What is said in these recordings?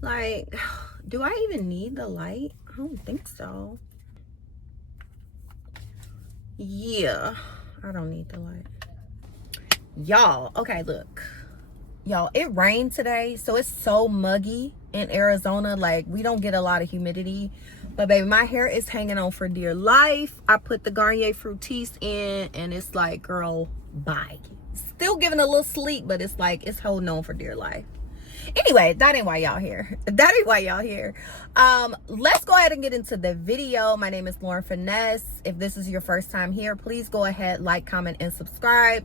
Like, do I even need the light? I don't think so. Yeah, I don't need the light. Y'all, okay, look. Y'all, it rained today, so it's so muggy in Arizona. Like, we don't get a lot of humidity. But, baby, my hair is hanging on for dear life. I put the Garnier Fructis in, and it's like, girl, bye. Still giving a little sleep, but it's like, it's holding on for dear life. Anyway, that ain't why y'all here. That ain't why y'all here. Let's go ahead and get into the video. My name is LaurenFinesse. If this is your first time here, please go ahead, like, comment, and subscribe.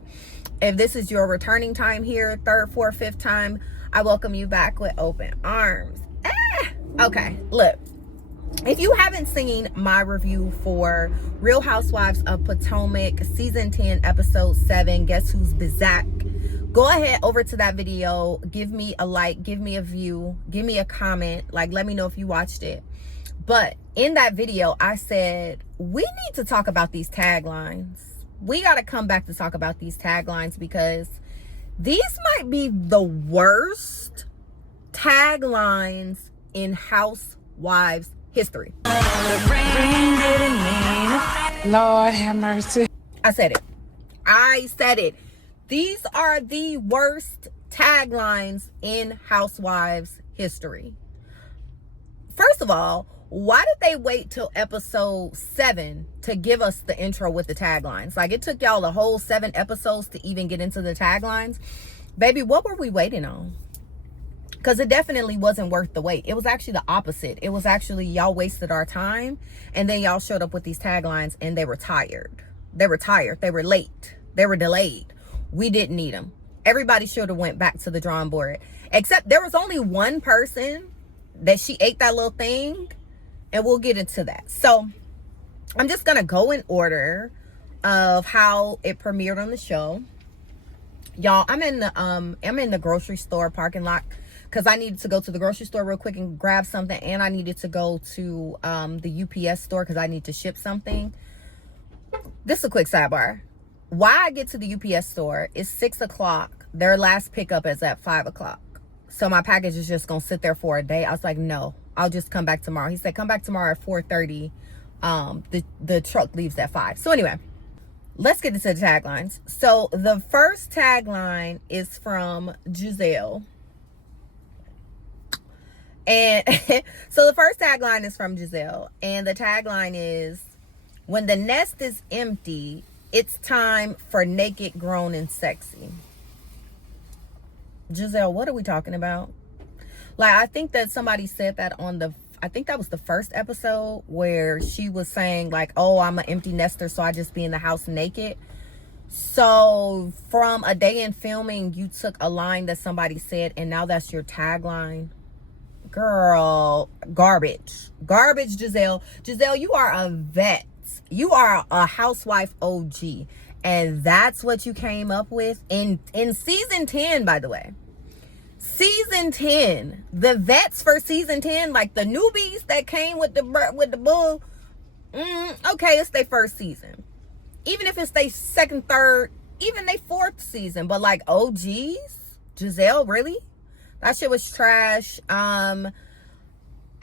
If this is your returning time here, third, fourth, fifth time, I welcome you back with open arms. Okay, look. If you haven't seen my review for Real Housewives of Potomac, Season 10, Episode 7, Guess Who's Bizak? Go ahead over to that video. Give me a like, give me a view, give me a comment. Like, let me know if you watched it. But in that video, I said, we need to talk about these taglines. We got to come back to talk about these taglines because these might be the worst taglines in Housewives history. Lord have mercy. I said it. I said it. These are the worst taglines in Housewives history. First of all, why did they wait till episode 7 to give us the intro with the taglines? Like, it took y'all the whole 7 episodes to even get into the taglines. Baby, what were we waiting on? Because it definitely wasn't worth the wait. It was actually the opposite. It was actually y'all wasted our time, and then y'all showed up with these taglines, and they were tired. They were tired. They were late. They were delayed. We didn't need them. Everybody should have went back to the drawing board. Except there was only one person that she ate that little thing, and we'll get into that. So I'm just gonna go in order of how it premiered on the show. Y'all, I'm in the grocery store parking lot because I needed to go to the grocery store real quick and grab something, and I needed to go to the UPS store because I need to ship something. This is a quick sidebar. Why I get to the UPS store is 6 o'clock. Their last pickup is at 5 o'clock. So my package is just going to sit there for a day. I was like, no, I'll just come back tomorrow. He said, come back tomorrow at 4:30. The truck leaves at 5. So anyway, let's get into the taglines. So the first tagline is from Giselle. And so the first tagline is from Giselle. And the tagline is, when the nest is empty, it's time for naked, grown, and sexy. Giselle, what are we talking about? Like, I think that somebody said that I think that was the first episode where she was saying like, oh, I'm an empty nester, so I just be in the house naked. So from a day in filming, you took a line that somebody said, and now that's your tagline. Girl, garbage. Garbage, Giselle. Giselle, you are a vet. You are a housewife OG, and that's what you came up with in season 10, by the way. Season 10, the vets for season 10, like the newbies that came with the bull. Okay, it's their first season. Even if it's their second, third, even their fourth season, but like OGs, Giselle, really? That shit was trash.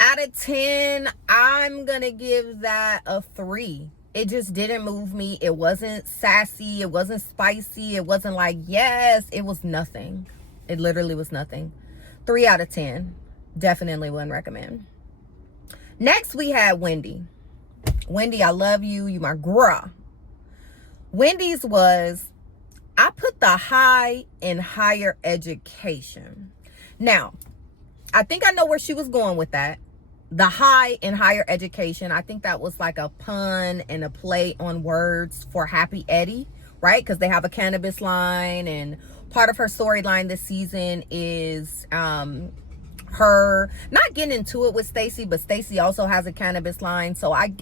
Out of 10, I'm gonna give that a 3. It just didn't move me. It wasn't sassy. It wasn't spicy. It wasn't like, yes. It was nothing. It literally was nothing. 3 out of 10. Definitely wouldn't recommend. Next, we had Wendy. Wendy, I love you. You my girl. Wendy's was, I put the high in higher education. Now, I think I know where she was going with that. The high in higher education. I think that was like a pun and a play on words for Happy Eddie, right? Because they have a cannabis line, and part of her storyline this season is her not getting into it with Stacey, but Stacey also has a cannabis line. So I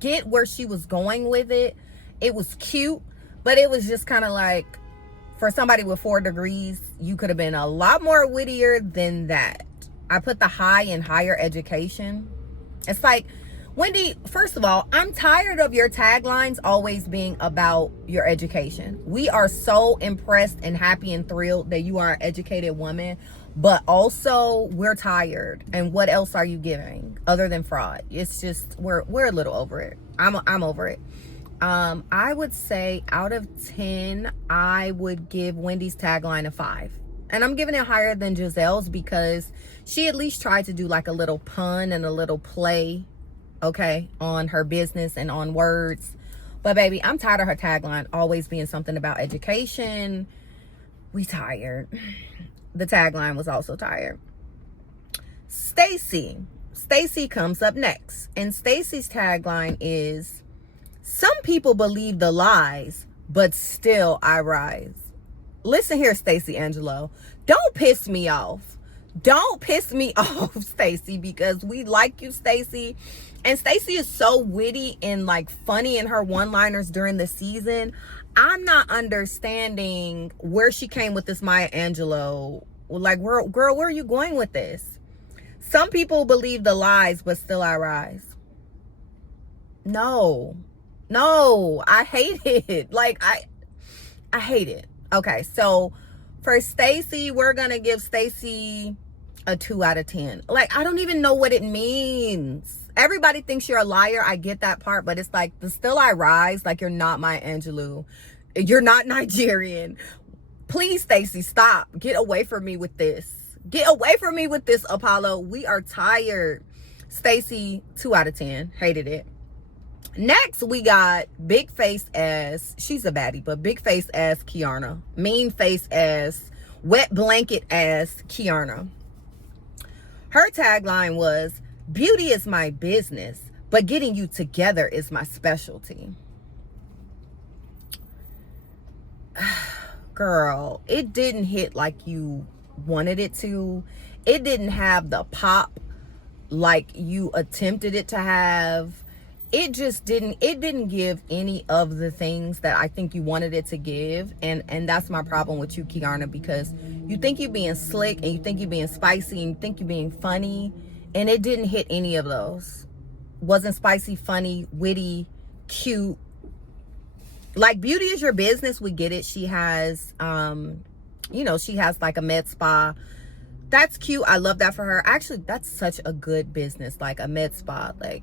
get where she was going with it. It was cute, but it was just kind of like, for somebody with 4 degrees, you could have been a lot more wittier than that. I put the high in higher education. It's like, Wendy, first of all, I'm tired of your taglines always being about your education. We are so impressed and happy and thrilled that you are an educated woman. but also we're tired. And what else are you giving other than fraud? It's just we're a little over it. I'm over it. I would say out of 10, I would give Wendy's tagline a 5. And I'm giving it higher than Giselle's because she at least tried to do like a little pun and a little play, okay, on her business and on words. But baby, I'm tired of her tagline always being something about education. We tired. The tagline was also tired. Stacy comes up next. And Stacy's tagline is, some people believe the lies, but still I rise. Listen here, Stacey Angelo. Don't piss me off. Don't piss me off, Stacey, because we like you, Stacey. And Stacey is so witty and like funny in her one-liners during the season. I'm not understanding where she came with this Maya Angelou. Like, girl, where are you going with this? Some people believe the lies, but still I rise. No, I hate it. Like, I hate it. Okay, so for Stacey, we're gonna give Stacey a 2 out of 10. Like, I don't even know what it means. Everybody thinks you're a liar. I get that part, but it's like, the still I rise. Like, you're not Maya Angelou. You're not Nigerian. Please, Stacey, stop. Get away from me with this. Get away from me with this, Apollo. We are tired. Stacey, 2 out of 10. Hated it. Next, we got big face ass. She's a baddie, but big face ass Kiarna. Mean face ass, wet blanket ass Kiarna. Her tagline was, beauty is my business, but getting you together is my specialty. Girl, it didn't hit like you wanted it to. It didn't have the pop like you attempted it to have. It didn't give any of the things that I think you wanted it to give. And that's my problem with you, Kiarna, because you think you're being slick and you think you're being spicy and you think you're being funny, and it didn't hit any of those. Wasn't spicy, funny, witty, cute. Like, beauty is your business. We get it. She has, she has like a med spa. That's cute. I love that for her. Actually, that's such a good business, like a med spa. Like,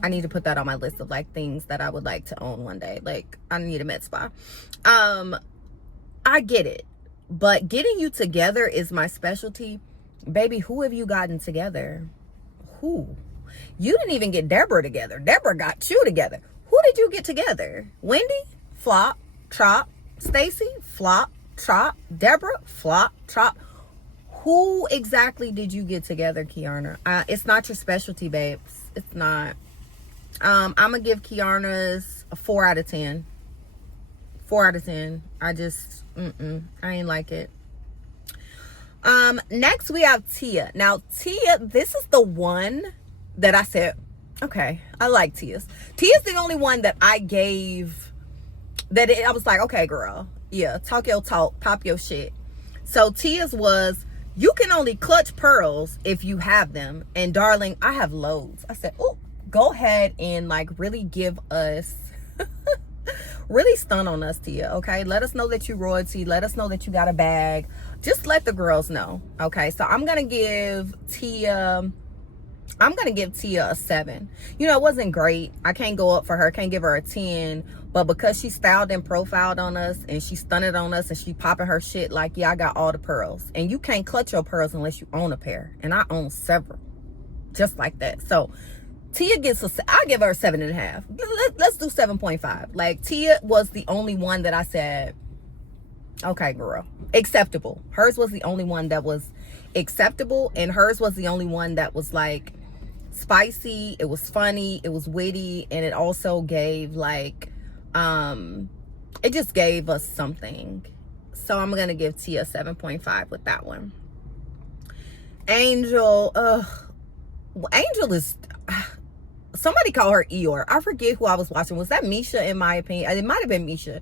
I need to put that on my list of like things that I would like to own one day. Like, I need a med spa. I get it, but getting you together is my specialty. Baby, who have you gotten together? Who? You didn't even get Deborah together. Deborah got you together. Who did you get together? Wendy? Flop, trop. Stacey? Flop, trop. Deborah? Flop, trop. Who exactly did you get together, Kiarna? It's not your specialty, babes. It's not. I'm gonna give Kiarna's a 4 out of 10. 4 out of 10. I just, I ain't like it. Next we have Tia. Now, Tia, this is the one that I said, okay, I like Tia's. Tia's the only one that I gave, I was like, okay, girl, yeah, talk your talk, pop your shit. So Tia's was, you can only clutch pearls if you have them. And darling, I have loads. I said, oh, go ahead and like really give us, really stun on us, Tia, okay? Let us know that you're royalty. Let us know that you got a bag. Just let the girls know, okay? So I'm going to give Tia a 7. You know, it wasn't great. I can't go up for her. Can't give her a 10. But because she styled and profiled on us and she stunted on us and she popping her shit like, yeah, I got all the pearls. And you can't clutch your pearls unless you own a pair. And I own several. Just like that. So Tia gets I'll give her a 7.5. Let's do 7.5. Like, Tia was the only one that I said, okay, girl, acceptable. Hers was the only one that was acceptable, and hers was the only one that was like spicy. It was funny, it was witty, and it also gave like it just gave us something. So I'm gonna give Tia 7.5 with that one. Angel is somebody call her Eeyore. I forget who I was watching. Was that Misha? In my opinion, it might have been Misha.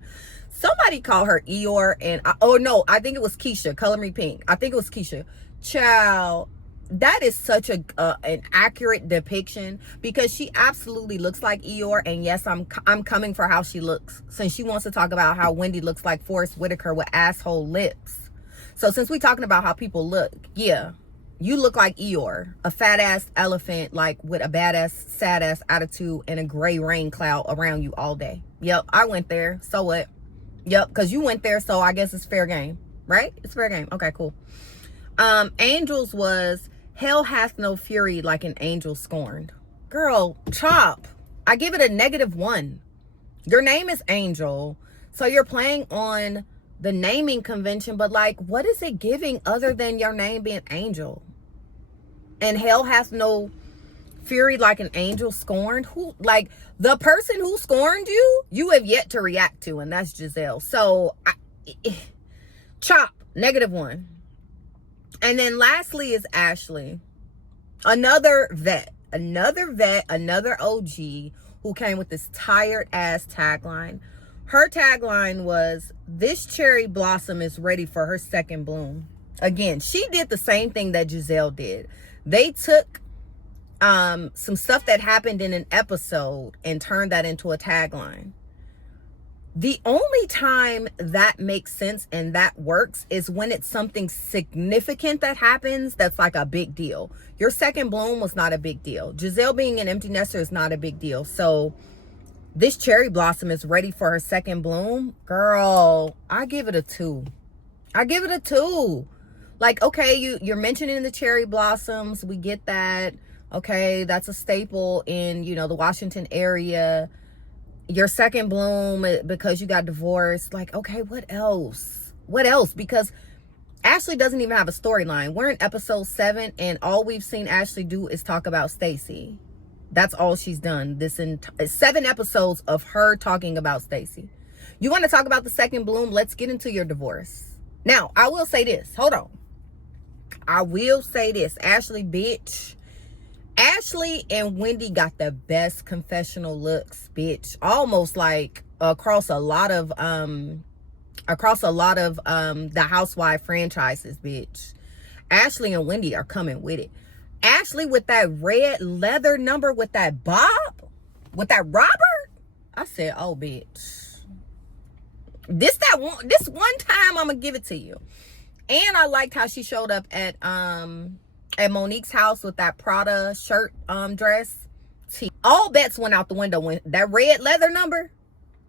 Somebody called her Eeyore, and I think it was Keisha. Color Me Pink. I think it was Keisha. Child, that is such an accurate depiction, because she absolutely looks like Eeyore. And yes, I'm coming for how she looks, since she wants to talk about how Wendy looks like Forrest Whitaker with asshole lips. So since we talking about how people look, yeah, you look like Eeyore, a fat ass elephant, like with a badass, sad ass attitude and a gray rain cloud around you all day. Yep, I went there. So what? Yep, because you went there, so I guess it's fair game, right? It's fair game. Okay, cool. Angels was, hell hath no fury like an angel scorned. Girl, chop. I give it a -1. Your name is Angel, so you're playing on the naming convention, but like, what is it giving other than your name being Angel? And hell hath no fury like an angel scorned. Who, like, the person who scorned you, you have yet to react to, and that's Giselle. So chop, -1. And then lastly is Ashley, another vet, another OG who came with this tired ass tagline. Her tagline was, this cherry blossom is ready for her second bloom. Again, she did the same thing that Giselle did. They took some stuff that happened in an episode and turned that into a tagline. The only time that makes sense and that works is when it's something significant that happens that's like a big deal. Your second bloom was not a big deal. Giselle being an empty nester is not a big deal. So this cherry blossom is ready for her second bloom. Girl, I give it a 2. I give it a 2. Like, okay, you're mentioning the cherry blossoms. We get that. Okay, that's a staple in, you know, the Washington area. Your second bloom because you got divorced. Like, okay, what else? What else? Because Ashley doesn't even have a storyline. We're in episode 7, and all we've seen Ashley do is talk about Stacey. That's all she's done. 7 episodes of her talking about Stacey. You want to talk about the second bloom? Let's get into your divorce. Now, I will say this. Hold on. I will say this. Ashley, bitch. Ashley and Wendy got the best confessional looks, bitch. Almost like across a lot of the Housewives franchises, bitch. Ashley and Wendy are coming with it. Ashley with that red leather number with that bob, with that Robert. I said, oh, bitch. This one time I'm gonna give it to you. And I liked how she showed up at Monique's house with that Prada shirt dress. All bets went out the window when that red leather number.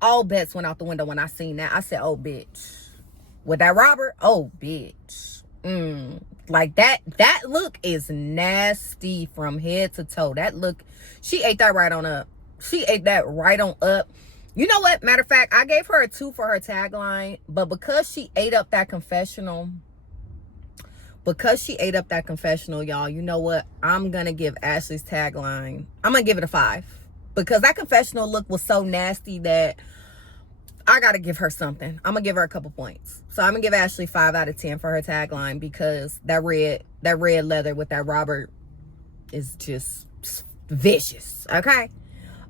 All bets went out the window when I seen that. I said, oh, bitch. With that Robert, oh, bitch. Like that look is nasty from head to toe. That look, she ate that right on up. She ate that right on up. You know what? Matter of fact, I gave her a 2 for her tagline, but because she ate up that confessional, y'all, you know what? I'm going to give Ashley's tagline, I'm going to give it a 5. Because that confessional look was so nasty that I got to give her something. I'm going to give her a couple points. So I'm going to give Ashley 5 out of 10 for her tagline, because that red leather with that Robert is just vicious. Okay?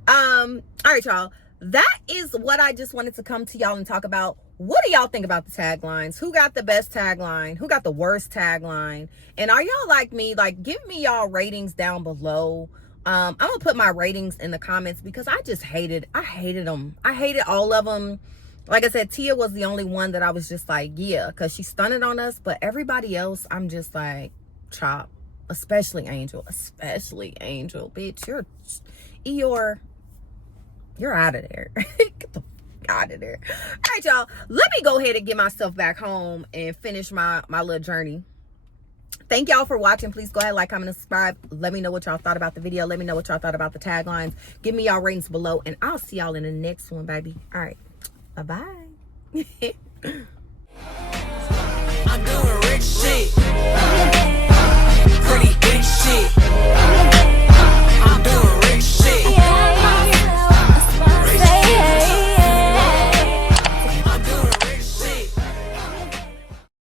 All right, y'all. That is what I just wanted to come to y'all and talk about. What do y'all think about the taglines? Who got the best tagline? Who got the worst tagline? And are y'all like me? Like, give me y'all ratings down below. I'm gonna put my ratings in the comments because I hated them. I hated all of them. Like I said, Tia was the only one that I was just like, yeah, because she stunned on us. But everybody else, I'm just like, chop. Especially Angel. Bitch, you're out of there. Get the out of there. All right, y'all. Let me go ahead and get myself back home and finish my little journey. Thank y'all for watching. Please go ahead, like, comment, and subscribe. Let me know what y'all thought about the video. Let me know what y'all thought about the taglines. Give me y'all ratings below, and I'll see y'all in the next one, baby. All right. Bye-bye. I'm doing rich shit.